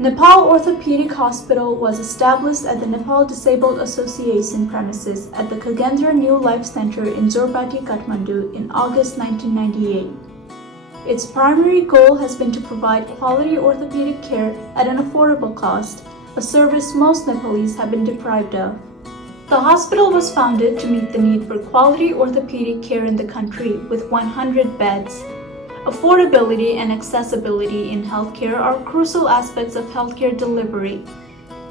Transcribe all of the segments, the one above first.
Nepal Orthopaedic Hospital was established at the Nepal Disabled Association premises at the Kagendra New Life Center in Zorpati, Kathmandu in August 1998. Its primary goal has been to provide quality orthopedic care at an affordable cost, a service most Nepalese have been deprived of. The hospital was founded to meet the need for quality orthopedic care in the country with 100 beds. Affordability and accessibility in healthcare are crucial aspects of healthcare delivery.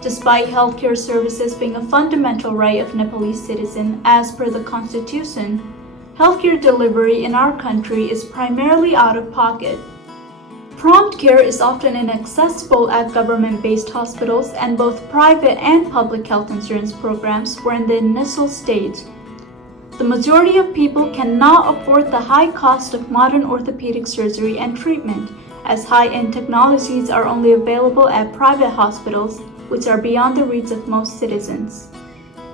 Despite healthcare services being a fundamental right of Nepalese citizens as per the Constitution, healthcare delivery in our country is primarily out of pocket. Prompt care is often inaccessible at government-based hospitals, and both private and public health insurance programs were in the initial stage. The majority of people cannot afford the high cost of modern orthopedic surgery and treatment, as high-end technologies are only available at private hospitals, which are beyond the reach of most citizens.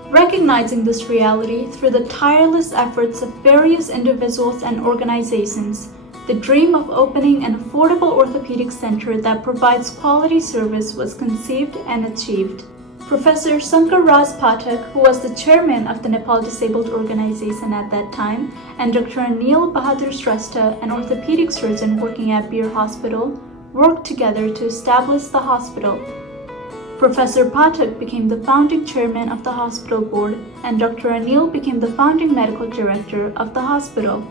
Recognizing this reality through the tireless efforts of various individuals and organizations, the dream of opening an affordable orthopedic center that provides quality service was conceived and achieved. Professor Shankar Raj Pathak, who was the chairman of the Nepal Disabled Organization at that time, and Dr. Anil Bahadur Shrestha, an orthopedic surgeon working at Bir Hospital, worked together to establish the hospital. Professor Pathak became the founding chairman of the hospital board, and Dr. Anil became the founding medical director of the hospital.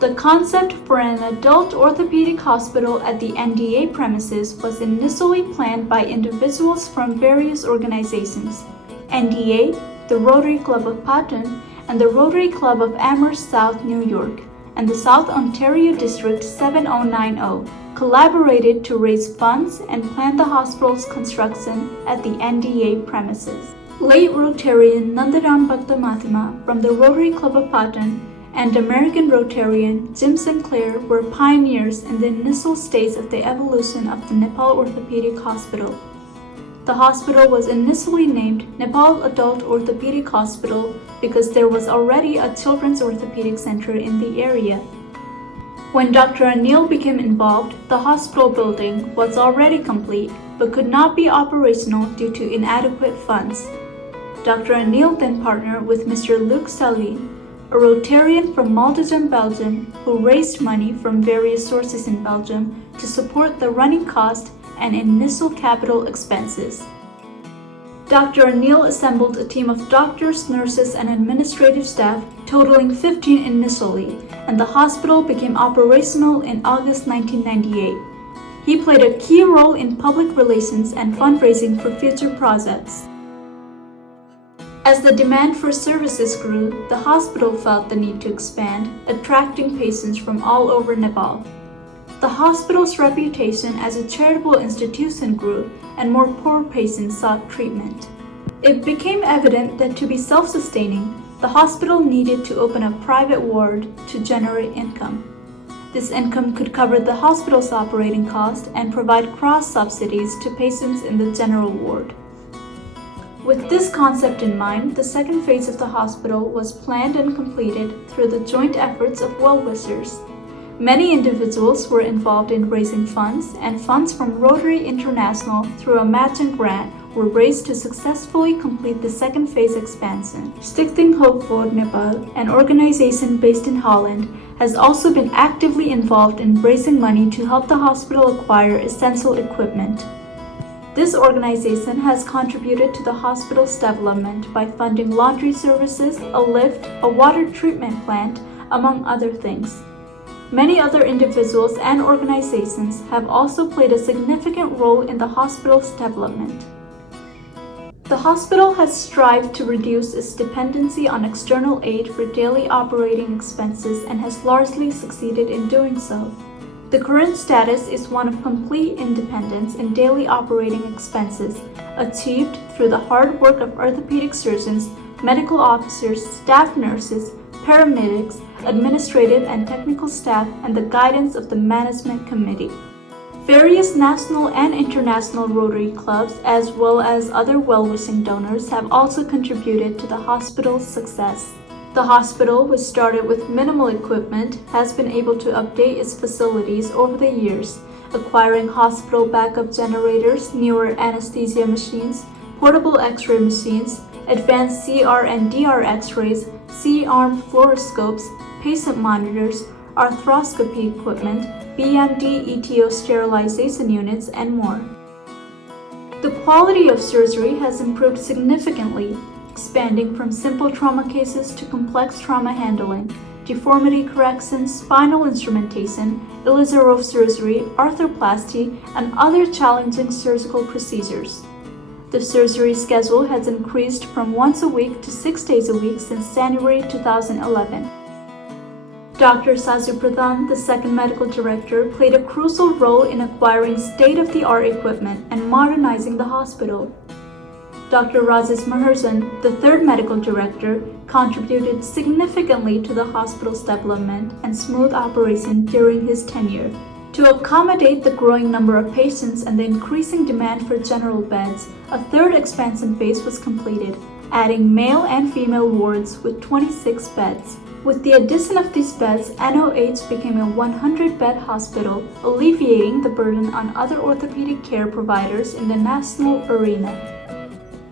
The concept for an adult orthopedic hospital at the NDA premises was initially planned by individuals from various organizations: NDA, the Rotary Club of Patan, and the Rotary Club of Amherst South, New York, and the South Ontario District 7090 collaborated to raise funds and plan the hospital's construction at the NDA premises. Late Rotarian Nandaram Bhakta Mathima from the Rotary Club of Patan and American Rotarian Jim Sinclair were pioneers in the initial stage of the evolution of the Nepal Orthopaedic Hospital. The hospital was initially named Nepal Adult Orthopedic Hospital because there was already a children's orthopedic center in the area. When Dr. Anil became involved, the hospital building was already complete but could not be operational due to inadequate funds. Dr. Anil then partnered with Mr. Luc Saline, a Rotarian from Maldegem, Belgium, who raised money from various sources in Belgium to support the running cost and initial capital expenses. Dr. Anil assembled a team of doctors, nurses, and administrative staff, totaling 15 initially, and the hospital became operational in August 1998. He played a key role in public relations and fundraising for future projects. As the demand for services grew, the hospital felt the need to expand, attracting patients from all over Nepal. The hospital's reputation as a charitable institution grew, and more poor patients sought treatment. It became evident that to be self-sustaining, the hospital needed to open a private ward to generate income. This income could cover the hospital's operating cost and provide cross-subsidies to patients in the general ward. With this concept in mind, the second phase of the hospital was planned and completed through the joint efforts of well-wishers. Many individuals were involved in raising funds, and funds from Rotary International through a matching grant were raised to successfully complete the second phase expansion. Stichting Hope for Nepal, an organization based in Holland, has also been actively involved in raising money to help the hospital acquire essential equipment. This organization has contributed to the hospital's development by funding laundry services, a lift, a water treatment plant, among other things. Many other individuals and organizations have also played a significant role in the hospital's development. The hospital has strived to reduce its dependency on external aid for daily operating expenses and has largely succeeded in doing so. The current status is one of complete independence in daily operating expenses, achieved through the hard work of orthopedic surgeons, medical officers, staff nurses, paramedics, administrative and technical staff, and the guidance of the management committee. Various national and international Rotary clubs, as well as other well-wishing donors, have also contributed to the hospital's success. The hospital, which started with minimal equipment, has been able to update its facilities over the years, acquiring hospital backup generators, newer anesthesia machines, portable X-ray machines, advanced CR and DR X-rays, C-arm fluoroscopes, patient monitors, arthroscopy equipment, BMD ETO sterilization units, and more. The quality of surgery has improved significantly, expanding from simple trauma cases to complex trauma handling, deformity correction, spinal instrumentation, Ilizarov surgery, arthroplasty, and other challenging surgical procedures. The surgery schedule has increased from once a week to 6 days a week since January 2011. Dr. Saju Pradhan, the second medical director, played a crucial role in acquiring state-of-the-art equipment and modernizing the hospital. Dr. Rajesh Mahajan, the third medical director, contributed significantly to the hospital's development and smooth operation during his tenure. To accommodate the growing number of patients and the increasing demand for general beds, a third expansion phase was completed, adding male and female wards with 26 beds. With the addition of these beds, NOH became a 100-bed hospital, alleviating the burden on other orthopedic care providers in the national arena.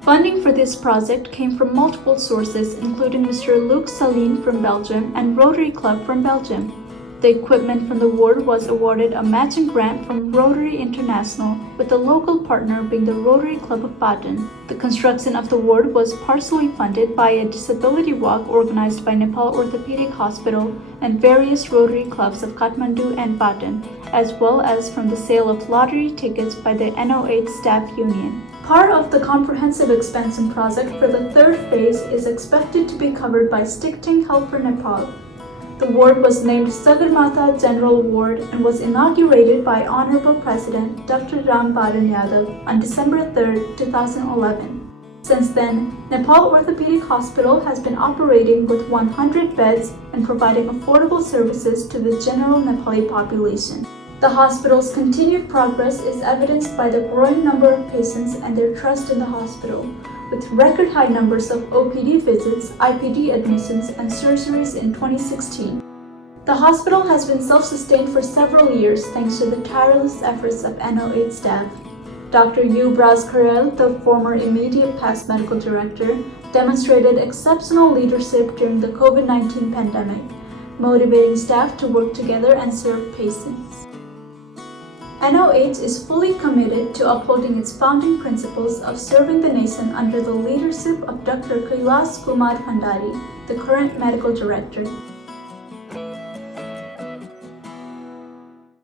Funding for this project came from multiple sources, including Mr. Luc Saline from Belgium and Rotary Club from Belgium. The equipment from the ward was awarded a matching grant from Rotary International, with the local partner being the Rotary Club of Baden. The construction of the ward was partially funded by a disability walk organized by Nepal Orthopaedic Hospital and various Rotary clubs of Kathmandu and Baden, as well as from the sale of lottery tickets by the NOH Staff Union. Part of the comprehensive expansion project for the third phase is expected to be covered by Stichting Help for Nepal. The ward was named Sagarmatha General Ward and was inaugurated by Honorable President Dr. Ram Baran Yadav on December 3, 2011. Since then, Nepal Orthopaedic Hospital has been operating with 100 beds and providing affordable services to the general Nepali population. The hospital's continued progress is evidenced by the growing number of patients and their trust in the hospital, with record high numbers of OPD visits, IPD admissions, and surgeries in 2016. The hospital has been self-sustained for several years thanks to the tireless efforts of NOH staff. Dr. Yubraz Karel, the former immediate past medical director, demonstrated exceptional leadership during the COVID-19 pandemic, motivating staff to work together and serve patients. NOH is fully committed to upholding its founding principles of serving the nation under the leadership of Dr. Kailash Kumar Bhandari, the current medical director.